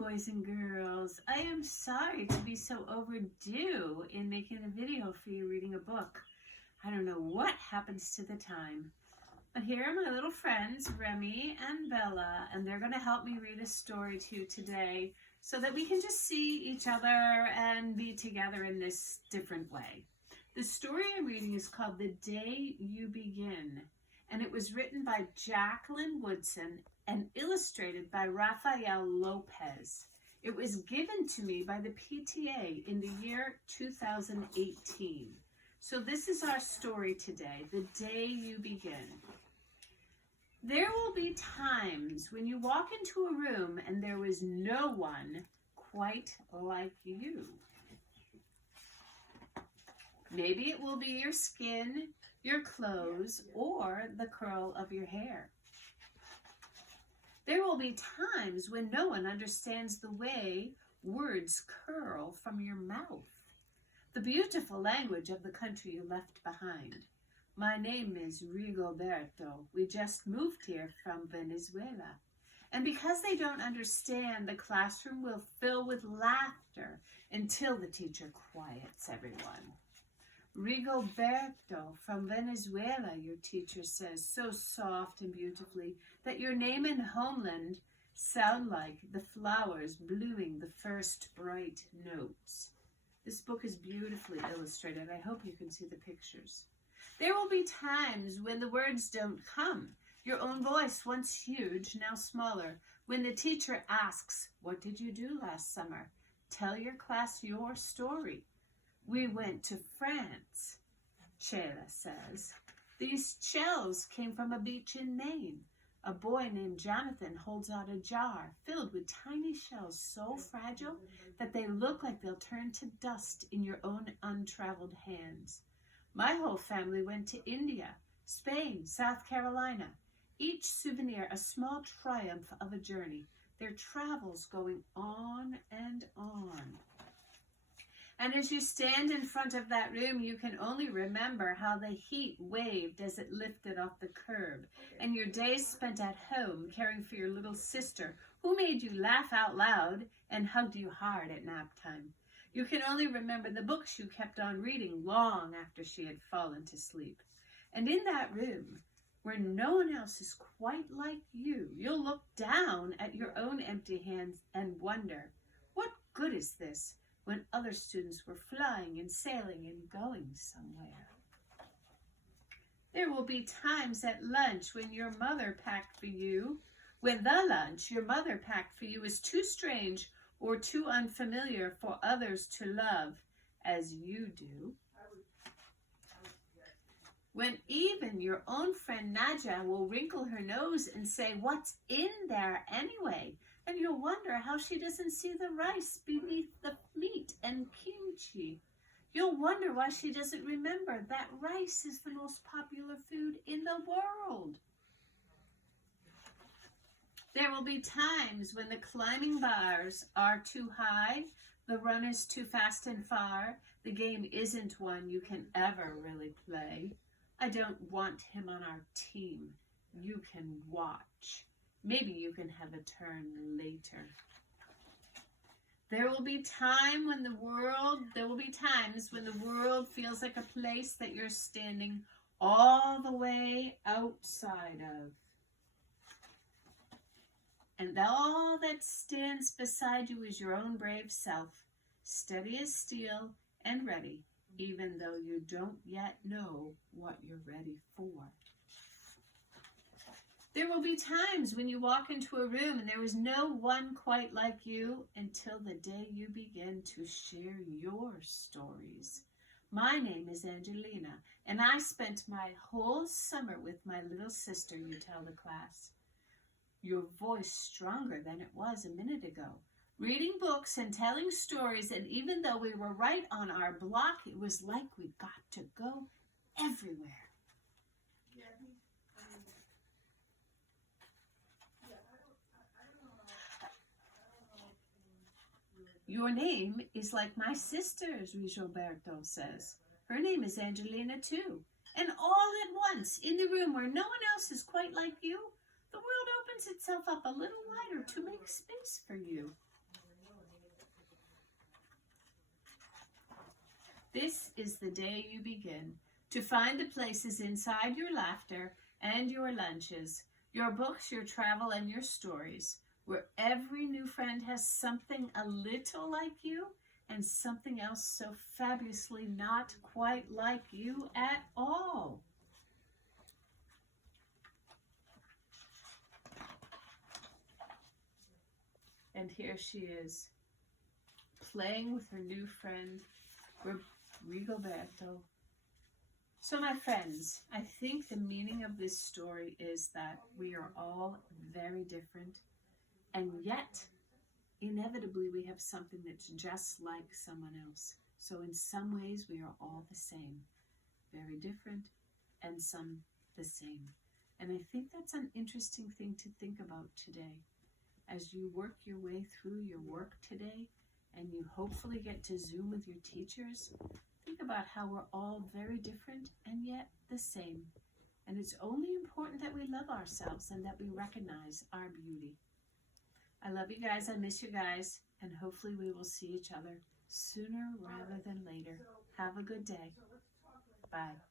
boys and girls. I am sorry to be so overdue in making a video for you reading a book. I don't know what happens to the time. But here are my little friends, Remy and Bella, and they're going to help me read a story to you today so that we can just see each other and be together in this different way. The story I'm reading is called The Day You Begin, and it was written by Jacqueline Woodson and illustrated by Rafael Lopez. It was given to me by the PTA in the year 2018. So this is our story today, The Day You Begin. There will be times when you walk into a room and there is no one quite like you. Maybe it will be your skin, your clothes, or the curl of your hair. There will be times when no one understands the way words curl from your mouth, the beautiful language of the country you left behind. My name is Rigoberto. We just moved here from Venezuela. And because they don't understand, the classroom will fill with laughter until the teacher quiets everyone. Rigoberto from Venezuela, your teacher says, so soft and beautifully that your name and homeland sound like the flowers blooming the first bright notes. This book is beautifully illustrated. I hope you can see the pictures. There will be times when the words don't come. Your own voice, once huge, now smaller. When the teacher asks, what did you do last summer? Tell your class your story. We went to France, Chela says. These shells came from a beach in Maine. A boy named Jonathan holds out a jar filled with tiny shells so fragile that they look like they'll turn to dust in your own untraveled hands. My whole family went to India, Spain, South Carolina. Each souvenir a small triumph of a journey. Their travels going on and on. And as you stand in front of that room, you can only remember how the heat waved as it lifted off the curb, and your days spent at home caring for your little sister, who made you laugh out loud and hugged you hard at nap time. You can only remember the books you kept on reading long after she had fallen to sleep. And in that room, where no one else is quite like you, you'll look down at your own empty hands and wonder, what good is this? When other students were flying and sailing and going somewhere. There will be times at lunch when your mother packed for you, when the lunch your mother packed for you is too strange or too unfamiliar for others to love as you do. When even your own friend Nadja will wrinkle her nose and say, what's in there anyway? And you'll wonder how she doesn't see the rice beneath the meat and kimchi. You'll wonder why she doesn't remember that rice is the most popular food in the world. There will be times when the climbing bars are too high, the run is too fast and far, the game isn't one you can ever really play. I don't want him on our team. You can watch. Maybe you can have a turn later. There will be times when the world feels like a place that you're standing all the way outside of. And all that stands beside you is your own brave self, steady as steel and ready, even though you don't yet know what you're ready for. There will be times when you walk into a room and there is no one quite like you until the day you begin to share your stories. My name is Angelina, and I spent my whole summer with my little sister, you tell the class. Your voice stronger than it was a minute ago. Reading books and telling stories, and even though we were right on our block, it was like we got to go everywhere. Your name is like my sister's, Rigoberto says. Her name is Angelina too. And all at once, in the room where no one else is quite like you, the world opens itself up a little wider to make space for you. This is the day you begin to find the places inside your laughter and your lunches, your books, your travel, and your stories, where every new friend has something a little like you and something else so fabulously not quite like you at all. And here she is, playing with her new friend, Rigoberto. So my friends, I think the meaning of this story is that we are all very different, and yet, inevitably, we have something that's just like someone else. So in some ways, we are all the same, very different, and some the same. And I think that's an interesting thing to think about today. As you work your way through your work today, and you hopefully get to Zoom with your teachers, think about how we're all very different and yet the same. And it's only important that we love ourselves and that we recognize our beauty. I love you guys. I miss you guys. And hopefully we will see each other sooner rather than later. Have a good day. Bye.